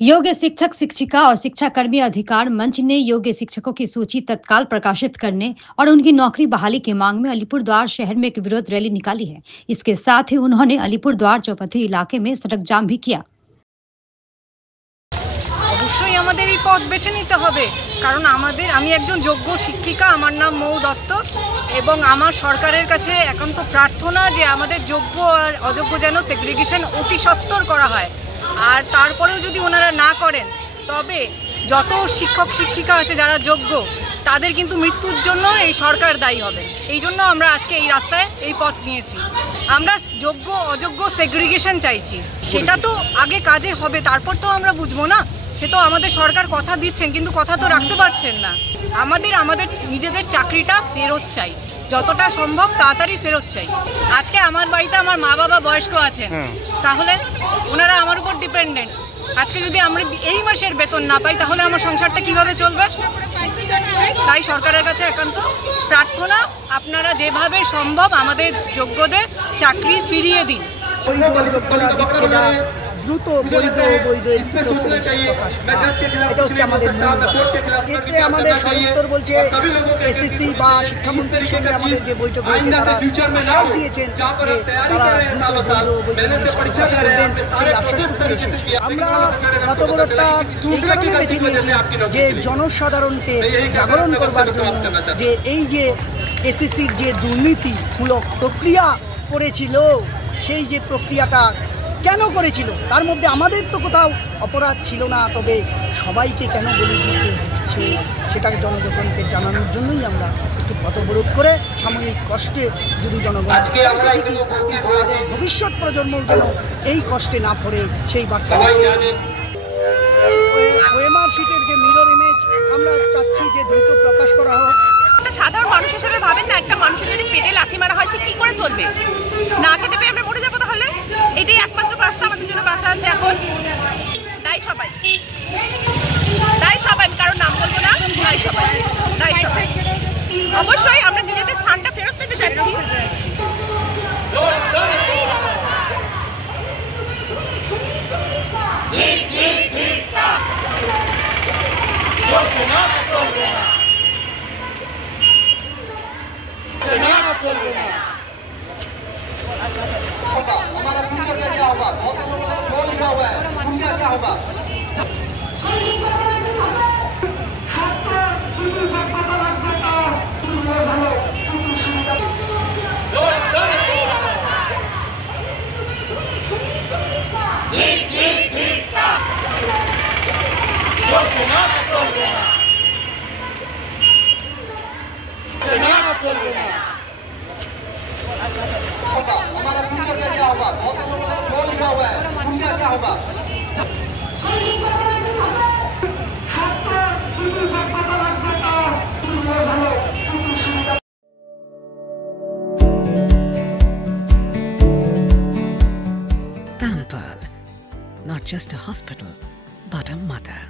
योग्य शिक्षक शिक्षिका और शिक्षाकर्मी अधिकार मंच ने योग्य शिक्षकों की सूची तत्काल प्रकाशित करने और उनकी नौकरी बहाली की मांग में अलीपुरद्वार शहर में एक विरोध रैली निकाली है। इसके साथ ही उन्होंने अलीपुरद्वार चौपथी इलाके में सड़क जाम भी किया। অবশ্যই আমাদের এই পথ বেছে নিতে হবে, কারণ আমি একজন যোগ্য শিক্ষিকা, আমার নাম মৌ দত্ত, এবং আমার সরকারের কাছে একান্ত প্রার্থনা যে আমাদের যোগ্য আর অযোগ্য যেন সেগ্রিগেশন অতি সত্বর করা হয়। আর তারপরেও যদি ওনারা না করেন তবে যত শিক্ষক শিক্ষিকা আছে যারা যোগ্য তাদের কিন্তু মৃত্যুর জন্য এই সরকার দায়ী হবে। এই জন্য আমরা আজকে এই রাস্তায় এই পথ নিয়েছি। আমরা যোগ্য অযোগ্য সেগ্রিগেশন চাইছি, সেটা তো আগে কাজে হবে, তারপর তো আমরা বুঝবো না। সে তো আমাদের সরকার কথা দিচ্ছেন কিন্তু কথা তো রাখতে পারছেন না। আমাদের নিজেদের চাকরিটা ফেরত চাই, যতটা সম্ভব তাড়াতাড়ি ফেরত চাই। আজকে আমার বাড়িতে আমার মা বাবা বয়স্ক আছেন, তাহলে ওনারা আমার উপর ডিপেন্ডেন্ট। আজকে যদি আমরা এই মাসের বেতন না পাই তাহলে আমার সংসারটা কিভাবে চলবে? তাই সরকারের কাছে একান্ত প্রার্থনা, আপনারা যেভাবে সম্ভব আমাদের যোগ্যদের চাকরি ফিরিয়ে দিন। দ্রুত বৈধ এটা হচ্ছে আমাদের ক্ষেত্রে আমাদের সদুত্তর বলছে এসএসসি বা শিক্ষামন্ত্রীর সঙ্গে আমাদের যে বৈঠক হয়েছে তারা আশ্বাস দিয়েছেন যে তারা দ্রুত বৈধ প্রকাশ করবেন, সেই আশ্বাসটুকু এসেছে। আমরা গতবারটা এই কারণে বেছে নিয়েছি যে জনসাধারণকে জাগরণ করবার জন্য, যে এই যে এসএসসির যে দুর্নীতিমূলক প্রক্রিয়া করেছিল, সেই যে প্রক্রিয়াটা কেন করেছিল তার মধ্যে আমাদের তো কোথাও অপরাধ ছিল না, তবে সবাইকে কেন বলি দিতে হচ্ছে সেটাকে জনগণকে জানানোর জন্যই আমরা একটু পথবরোধ করে সাময়িক কষ্টে যদি জনগণ কিন্তু তাদের ভবিষ্যৎ প্রজন্ম যেন এই কষ্টে না পড়ে সেই বার্তা। ওএমআর শিটের যে মিরর ইমেজ আমরা চাচ্ছি যে দ্রুত প্রকাশ করা হোক। সাধারণ মানুষ হিসেবে ভাবেন না, একটা মানুষের যদি পেটে লাথি মারা হয় সে কি করে চলবে? না খেতে পেয়ে আমরা মরে যাবো, তাহলে এটাই একমাত্র রাস্তা আমাদের জন্য বাঁচা আছে এখন। তাই সবাই কারণ নাম বলবো না, তাই সবাই অবশ্যই আমরা নিজেদের স্থানটা ফেরত পেতে চাচ্ছি। Pampered, not just a hospital, but a mother.